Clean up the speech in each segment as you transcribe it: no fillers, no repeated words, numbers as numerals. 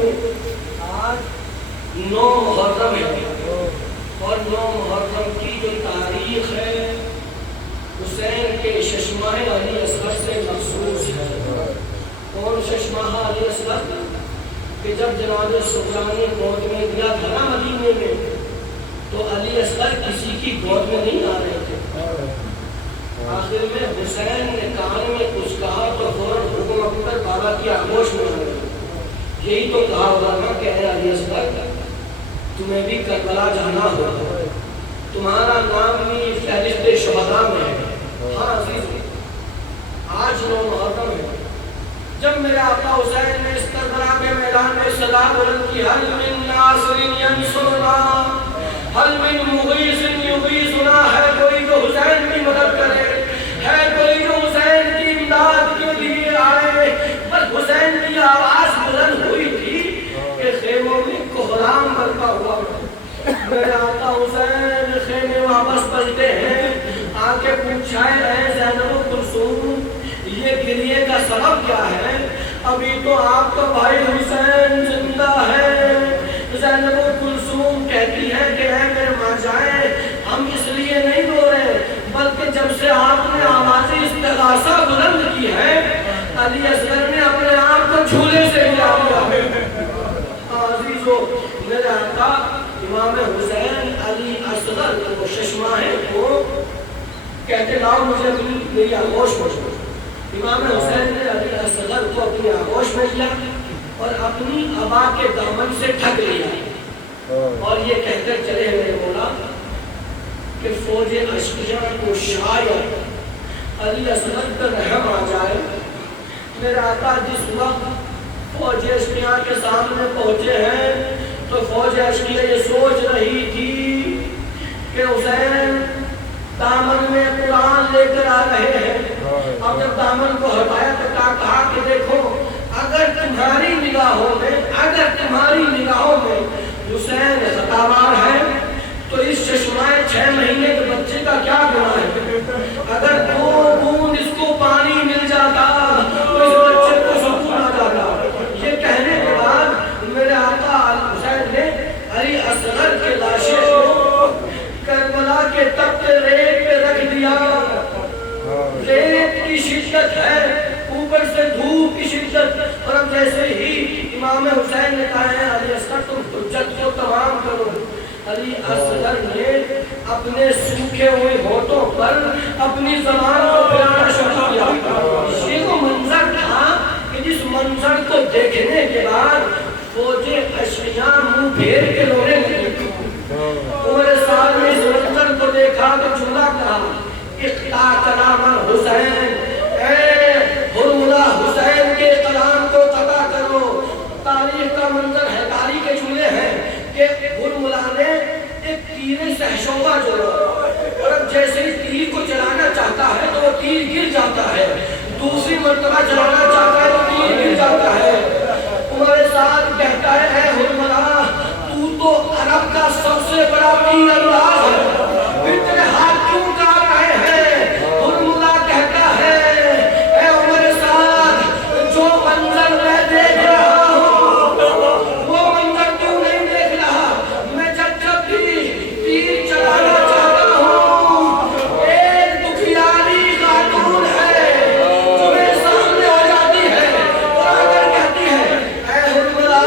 عزیزوں، آج 9 محرم ہے اور 9 محرم کی جو تاریخ ہے حسین کے ششمہ علی اصغر سے مخصوص ہے۔ کون ششمہ علی اصغر؟ کہ جب جناب سلطانی گود میں دیا تھا نا مدینے میں، تو علی اصغر کسی کی گود میں نہیں آ رہے تھے۔ آخر میں حسین نے کان میں کچھ کہا تو فوراً حکم اکبر بابا کی آغوش میں آ گئے۔ یہی تو کہا ہوگا نا کہ اے علی اصغر تمہیں بھی کربلا جانا ہوگا، تمہارا نام بھی فہرست شہداء میں ہے۔ ہاں عزیز، آج 9 محرم ہے، جب میرے آقا حسین نے اس کربلا کے میدان میں صدا بلند کی، حل من ناصر ینصرنا حل من مغیث یغیثنا، ہے کوئی جو حسین کی مدد کرے، ہے کوئی جو حسین کی امداد کے لیے آئے۔ بس حسین کی آواز بلند ہوئی تھی کہ خیموں میں کوہرام برپا ہوا۔ میرے آقا حسین خیمے واپس پلٹے ہیں، آ کے پوچھا ہے اے زینب و کلثوم یہ گریے کا سبب کیا ہے؟ ابھی تو آپ کا بھائی حسین زندہ ہے۔ زینب و کلثوم کہتی ہے کہ اے میرے ماں جائیں، ہم اس لیے نہیں رو رہے بلکہ جب سے آپ نے آواز استغاثہ بلند کی ہے علی اصغر نے اپنے آپ کو جھولے سے ہلا دیا۔ عزیزو، میرے آقا امام حسین علی اصغر کو ششماہ کو کہتے لاؤ مجھے میری آغوش میں۔ امام حسین نے علی اصغر کو اپنی آغوش میں لیا اور اپنی عبا کے دامن سے ڈھک لیا اور یہ کہہ کر چلے میرے مولا کہ فوج اشقیاء کو شاید علی اصغر پر رحم آ جائے۔ میرے آقا جس وقت فوج اشقیاء کے سامنے پہنچے ہیں تو فوج اشقیاء یہ سوچ رہی تھی کہ حسین دامن میں قرآن لے کر آ رہے ہیں۔ اب جب دامن کو ہٹایا تو کہا کہ دیکھو اگر تمہاری نگاہوں میں حسین خطاوار ہے تو اس چشمہ 6 مہینے کے بچے کا کیا گناہ ہے؟ اگر 2 بوند اس کو پانی مل جاتا تو اس بچے کو سکون آ جاتا۔ یہ کہنے کے بعد میرے آقا حسین نے علی اصغر کے لاشے کو کربلا کے تپتے ریت پہ رکھ دیا۔ ریت کی شدت ہے، اوپر سے دھوپ کی شدت، اور اب جیسے ہی امام حسین نے کہا ہے علی اصغر تم حجت کو تمام کرو، علی اصغر نے اپنے سوکھے ہوئے ہونٹوں پر اپنی زبان کو پھیلانا شروع کیا۔ یہ وہ منظر تھا کہ جس منظر کو دیکھنے کے بعد فوج اشقیاء منہ پھیر کے رونے لگی۔ عمر صاحب نے اس منظر کو دیکھا تو جملہ کہا اقطاع کلام حسین، اے حرملہ حسین کے کلام کو قطع کرو۔ تاریخ کا منظر حیداری کے جملے ہیں کہ حرملہ نے ایک تیر سہشوبہ جوڑا اور اب جیسے ہی تیر کو چلانا چاہتا ہے تو وہ تیر گر جاتا ہے، دوسری مرتبہ چلانا چاہتا ہے تو تیر گر جاتا ہے۔ عمر صاحب کہتا ہے اے حرملہ تو عرب کا سب سے بڑا تیر انداز ہے، پھر تیرے ہاتھ کیوں کاٹ رہے ہیں؟ حرملہ کہتا ہے اے عمر صاحب جو منظر میں دیکھ رہا ہوں وہ منظر کیوں نہیں دیکھ رہا؟ میں جب بھی تیر چلانا چاہتا ہوں ایک دکھیاری خاتون ہے جو میرے سامنے آ جاتی ہے اور آ کر کہتی ہے اے حرملہ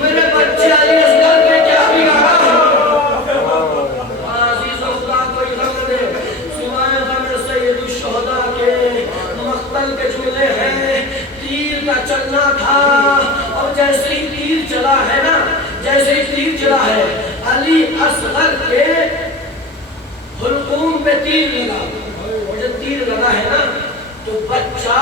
میرے بچے علی اصغر نے کیا بگاڑا ہے؟ عزیز خدا کوئی غم دے، سوائے غم سید الشہداء کے مقتل کے جملے ہیں۔ تیر کا چلنا تھا اور جیسے ہی تیر چلا ہے نا، جیسے ہی تیر چلا ہے علی اصغر کے حلقوم پہ تیر لگا، اور جب تیر لگا ہے نا تو بچہ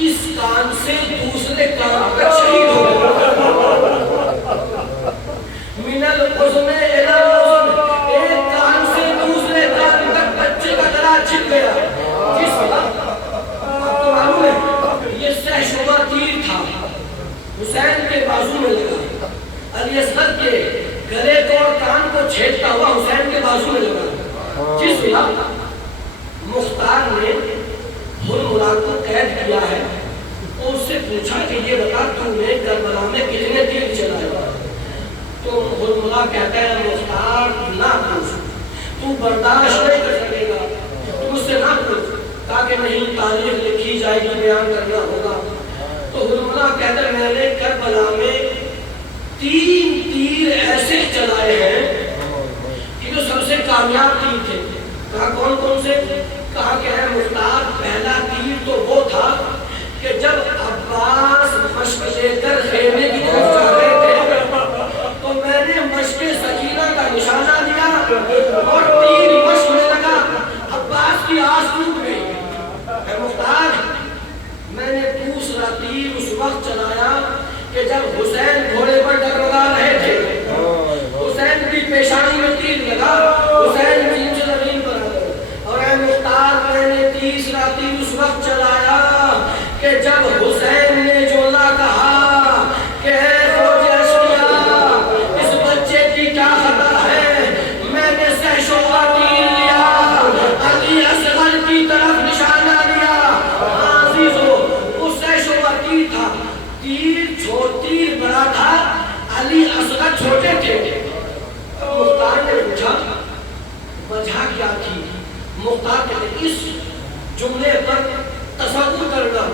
اس کان سے دوسرے کان پر شہید ہو گیا۔ من الحزن الی الحزن، ایک کان سے دوسرے کان تک بچے کا گلا چھپ گیا۔ جس وقت آپ کو معلوم ہے یہ سہشوبہ تیر تھا، حسین کے بازو میں لگا، علی اصغر کے گلے کو اور کان کو چھیدتا ہوا حسین کے بازو میں لگا۔ جس وقت مختار نے حرملہ کو قید کیا ہے، تو اس سے پوچھا کہ یہ بتا تو نے کربلا میں کتنے تیر چلائے؟ تو حرملہ کہتا ہے مختار نہ پوچھ، تو برداشت نہیں کر سکے گا، تو مجھ سے نہ پوچھ، تاکہ نہیں تاریخ لکھی جائے گی، بیان کرنا ہوگا۔ تو حرملہ کہتا ہے میں نے کربلا میں 3 تیر ایسے چلائے ہیں کہ جو سب سے کامیاب تیر تھے۔ کہا کون کون سے؟ کہا کہ ہے مختار پہلا تیر تو وہ تھا کہ جب عباس مشق لے کر خیمے کی طرف جا رہے تھے تو میں نے مشق سکینہ کا نشانہ لیا اور تیر مشق میں لگا، عباس کی آس ٹوٹ گئی۔ اے مختار میں نے دوسرا تیر اس وقت چلایا کہ جب حسین گھوڑے پر ڈگمگا رہے تھے، حسین کی پیشانی میں تیر لگا، حسین نیچے زمین پر آ گئے۔ اور اے مختار میں نے تیسرا تیر اس وقت چلایا کہ جب حسین نے جو نہ کہا کہ اے فوج اشقیا اس بچے کی کیا خطا ہے، میں نے سہشوں کا تیر لیا، علی اصغر کی طرف نشانہ لیا۔ عزیزو وہ سہشوں کا تیر تھا، تیر بڑا تھا، علی اصغر چھوٹے تھے۔ مختار نے پوچھا وجہ کیا تھی؟ مختار کہتے اس جملے پر تصور کرنا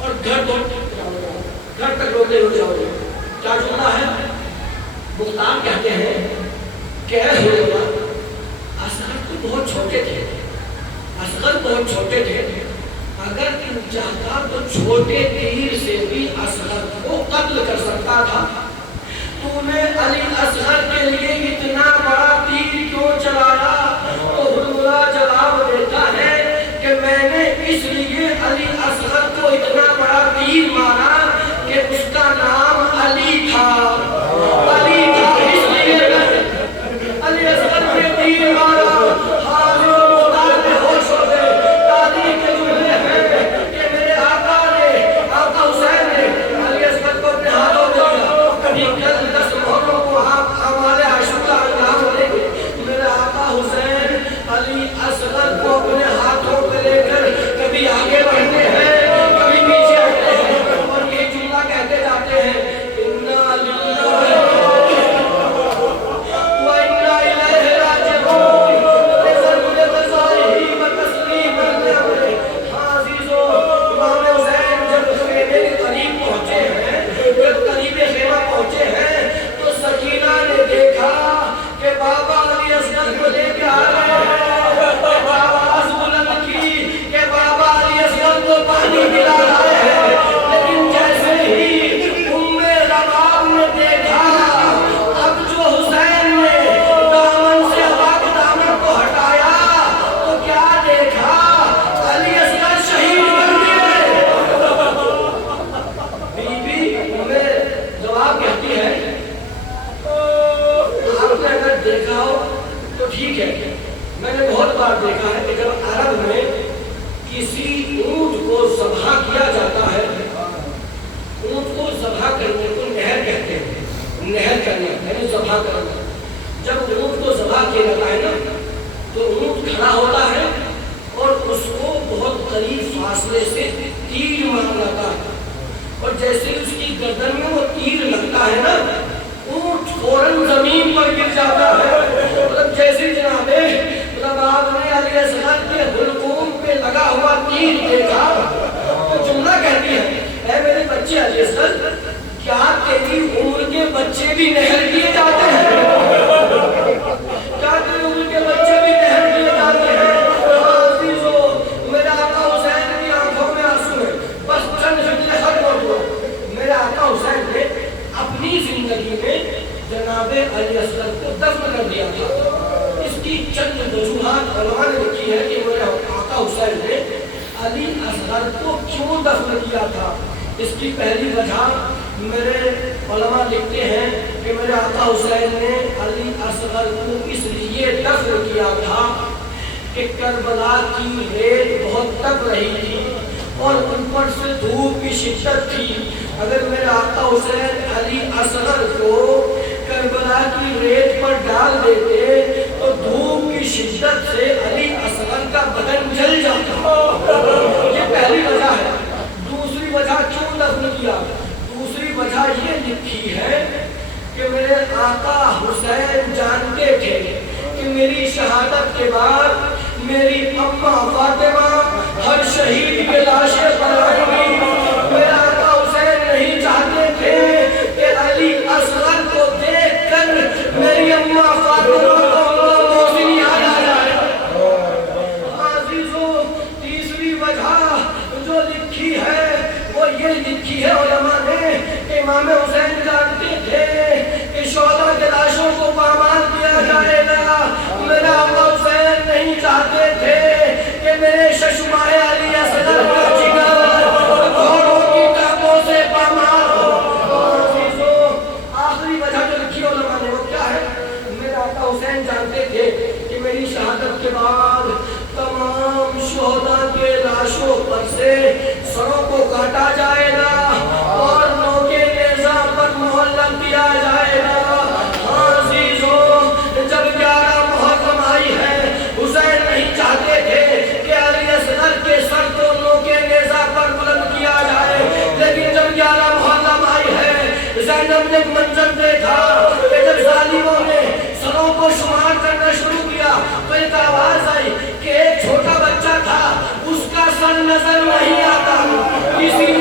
اور گھر تک روتے ہو جاؤ گے۔ کیا جملہ ہے؟ مختار کہتے ہیں کہ اصغر تو بہت چھوٹے تھے، اصغر بہت چھوٹے تھے، اگر تم چاہتا تو چھوٹے تیر سے بھی اصغر کو قتل کر سکتا تھا، تو نے علی اصغر کے لیے اتنا بڑا تیر کیوں چلایا؟ تو حرملہ جواب دیتا ہے کہ میں نے اس لیے علی اصغر کو اتنا بڑا تیر مارا کہ اس کا نام علی تھا، علی تھا، اس لیے میں علی اصغر کے تیر مارا۔ حاضر مختار میں ہوش ہو گئے، تاریخ کے جملے ہیں کہ میرے آقا نے، آقا حسین نے علی اصغر کو اپنے ہاتھوں میں لیا۔ کبھی کل 10 محرم کو آپ ہمارے عاشقہ انجام لیں گے، میرے آقا حسین علی اصغر کو اپنے ہاتھوں پہ لے کر کبھی آگے بڑھتے ہیں، کبھی پیچھے ہٹتے ہیں، اور یہ جملہ کہتے جاتے ہیں اِنَّا لِلَّهِ وَإِنَّا إِلَيْهِ رَاجِعُونَ بِذَنبِ قَضَائِهِ وَتَسْلِيمًا لِأَمْرِهِ۔ عزیزو امام حسین جب خیمے کے قریب پہنچے ہیں، جب قریب خیمہ پہنچے ہیں تو سکینہ نے دیکھا کہ بابا علی اصغر کو لے کے آ رہے ہیں، آواز بلند کی کہ بابا علی اصغر کو پانی پلا رہے ہیں، لیکن جیسے ہی ام رباب نے دیکھا اب جو حسین نے دامن سے ابا کے دامن کو ہٹایا تو کیا دیکھا؟ علی اصغر شہید بن گئے۔ بی بی ہمیں جواب کہتی ہے آپ نے اگر دیکھا ہو تو ٹھیک ہے، میں نے بہت بار دیکھا ہے کہ جب عرب میں کسی اونٹ کو ذبح کیا جاتا ہے، اونٹ کو ذبح کرنے کو نہر کہتے ہیں، نہر کرنا یعنی ذبح کرنا۔ جب اونٹ کو ذبح کیا جاتا ہے نا تو اونٹ کھڑا ہوتا ہے اور اس کو بہت قریب فاصلے سے تیر مارا جاتا ہے، اور جیسے اس کی گردن میں وہ تیر لگتا ہے نا اونٹ فوراً زمین پر گر جاتا ہے۔ مطلب جیسے جناب آپ نے علی اصغر کے حلقوم پہ لگا ہوا تیر دیکھا تو جملہ کہتی ہے اے میرے بچے علی اصغر کیا تیری عمر کے بچے بھی نہر کیے جاتے ہیں؟ کیا تیری عمر کے بچے بھی نہر کیے جاتے ہیں؟ عزیزو میرے آقا حسین کی آنکھوں میں آنسو ہے، بس چند فتنے ختم ہو گئے۔ میرے آقا حسین نے اپنی زندگی میں جناب علی اصغر کو دفن کر دیا تھا۔ اس کی چند وجوہات علماء نے لکھی ہے کہ میرے آقا حسین نے علی اصغر کو کیوں دفن کیا تھا۔ اس کی پہلی وجہ میرے علماء لکھتے ہیں کہ میرے آقا حسین نے علی اصغر کو اس لیے دفن کیا تھا کہ کربلا کی ریت بہت تپ رہی تھی اور اوپر سے دھوپ کی شدت تھی۔ اگر میرے آقا حسین علی اصغر کو کربلا کی ریت پر ڈال دیتے تو دھوپ کی شدت سے علی اصغر کا بدن جل جاتا۔ یہ پہلی وجہ ہے۔ دوسری وجہ لکھی ہے کہ میرے آقا حسین جانتے تھے کہ میری شہادت کے بعد میری اماں فاطمہ ہر شہید کے لاشیں پڑھائیں گی. میرے آقا حسین نہیں چاہتے تھے کہ علی اصغر کو دیکھ کر میری اماں فاطمہ کو محسن یاد آ جائے. عزیزو تیسری وجہ جو لکھی ہے وہ یہ لکھی ہے علماء نے کہ امام حسین جانتے تھے کہ شہداء کے لاشوں کو پامال کیا جائے گا. میرے آقا حسین نہیں چاہتے تھے کہ میرے ششمائے علی اصغر کا جگر گھوڑوں کی ٹانگوں سے پامال ہو. عزیزو آخری وجہ جو لکھی علماء نے وہ کیا ہے؟ میرے آقا حسین جانتے تھے کہ میری شہادت کے بعد تمام شہداء کے لاشوں پر سے سروں کو کاٹا جائے گا اور نوکے نیزہ پر محلق کیا جائے گا. ہاں عزیزو جب 11 محرم آئی ہے حسین نہیں چاہتے تھے کہ علی اصغر کے سر کو نوکے نیزہ پر بلند کیا جائے، لیکن جب 11 محرم آئی ہے زینب نے ایک منظر دیکھا کہ جب ظالموں نے سروں کو شمار کرنا شروع کیا تو ایک آواز آئی کہ ایک چھوٹا بچہ تھا اس کا سر نظر نہیں آتا، اسی